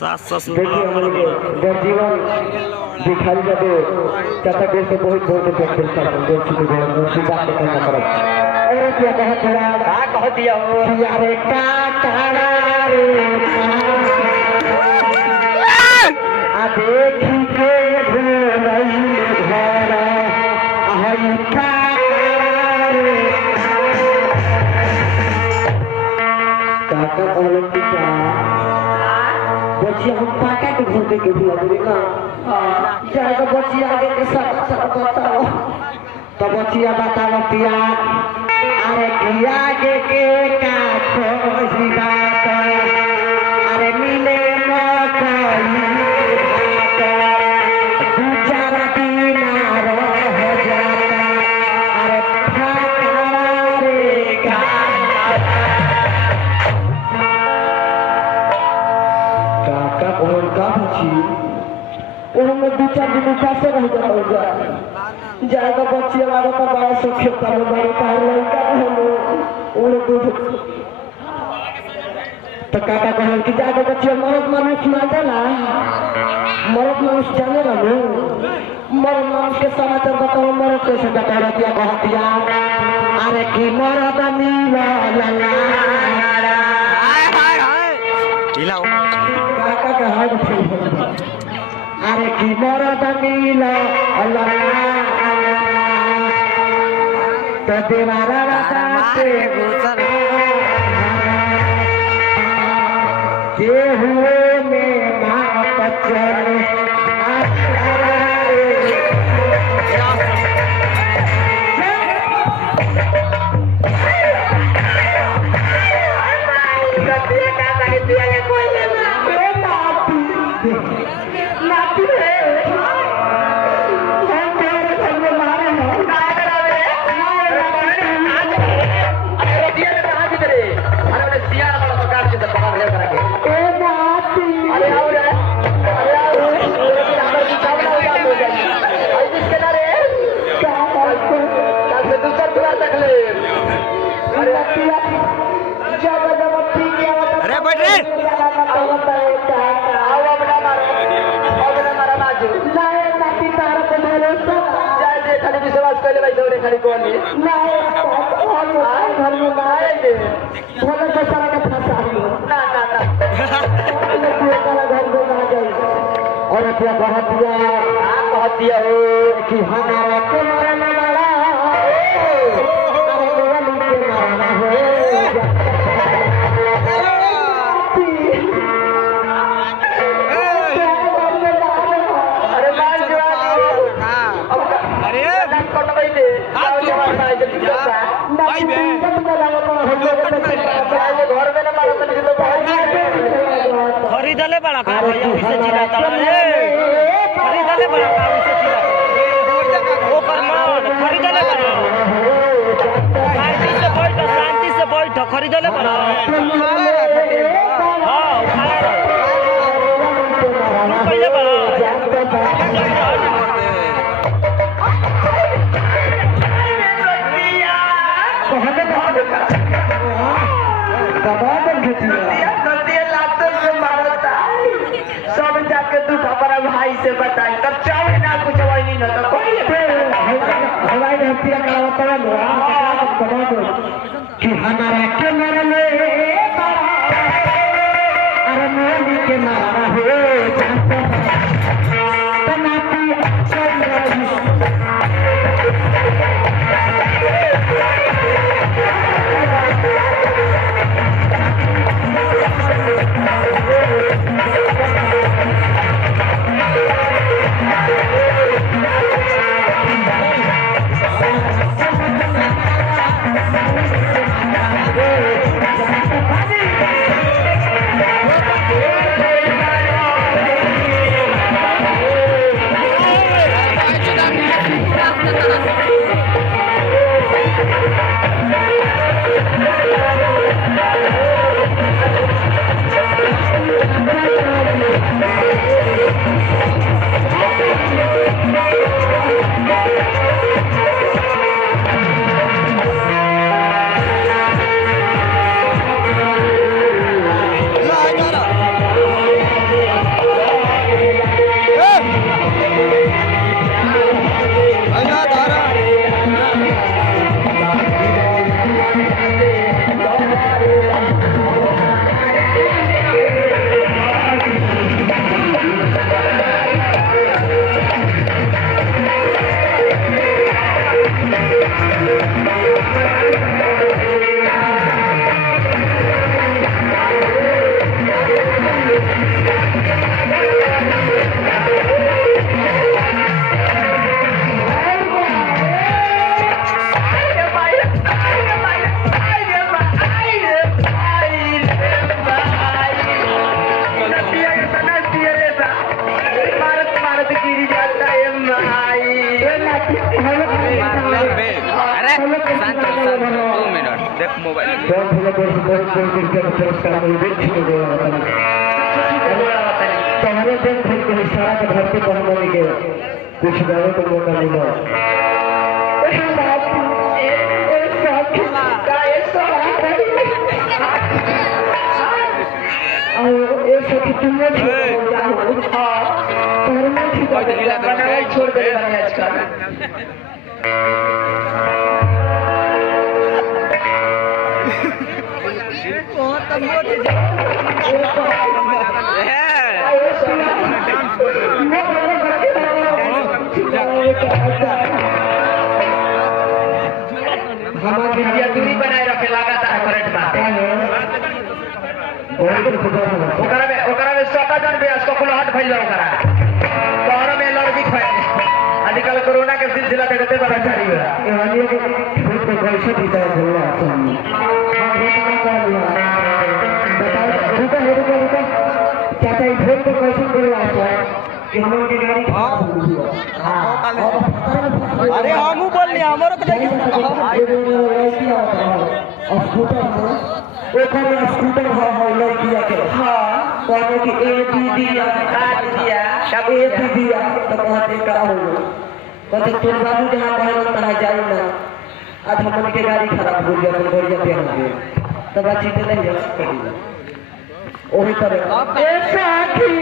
देखिए हमारे जीवन दिखाई जाते चाचा देश से बहुत बहुत प्रैक्टिस करते हैं बात करना पड़ा अरे क्या कह दिया हो यारे का तारा रे आ देखी के भूलई घर हई का रे काका बोले कि बच्चिया हम काका के घूमते के भी लगे ना जाएगा बच्चिया आगे के साथ बताओ तो बच्चिया बताओ पिया अरे किया आगे के का कोई बात अरे मिले मकई दू चार दिन रह जाता अरे फाका रे का दू चार दिन कैसे रह जाता जाएगा बच्ची हमारा तो बड़ा सुख खेता है बड़े पार लड़का हम दूध तो काका कहल कि जाएगा बच्ची मरद मनुष्य ना देला मरद मनुष्य जाने ना मरद मनुष्य के समाचार बताओ मरद कैसे बता रहा कहतिया अरे कि मरद मिला काका कहा अरे की मरद मिला तो दीवारा ये हुए में माँ बच्चन और क्या कहतिया हो कि हमारा के मरना वाला अरे के मरना हो खरीदले बड़ा का भैया उसे चिल्लाता है खरीदले बड़ा का उसे चिल्लाता वो परमान खरीदले बड़ा शांति से बैठ खरीदले बड़ा हां खाना तू पहले बड़ा भाई से बताई तब चाहे ना कुछ वही ना तो कोई हवाई हत्या कि हमारा के मरने अरे मोदी के मारा हो देख मोबाइल तुम्हारे दिन फिर के इशारा के धरती पर होने के कुछ गाने को मौका मिला छोड़ दे हमारी दूरी बनाए रखे लगातार करंट बात ओकरा में सटा जन बेस को हट भइल ओकरा तोहर में एलर्जी फैल आजकल कोरोना के सिलसिला देखते बड़ा जारी हो एवानियो के खुद को कैसे दीता है बोला रुका चाचा इस फोन को कैसे बोला कि हम लोग की गाड़ी अरे हम बोल लिया हमारे को देखिए स्कूटर लड़किया के कहने की ए दीदिया सब ए दीदिया तो कहते का हो कहते तोर बाबू जहाँ कहल तहाँ जाई ना आज हमन के गाड़ी खराब हो गया तो बढ़िया पे हम गए तब अच्छी नहीं जा ओही तरह ए साथी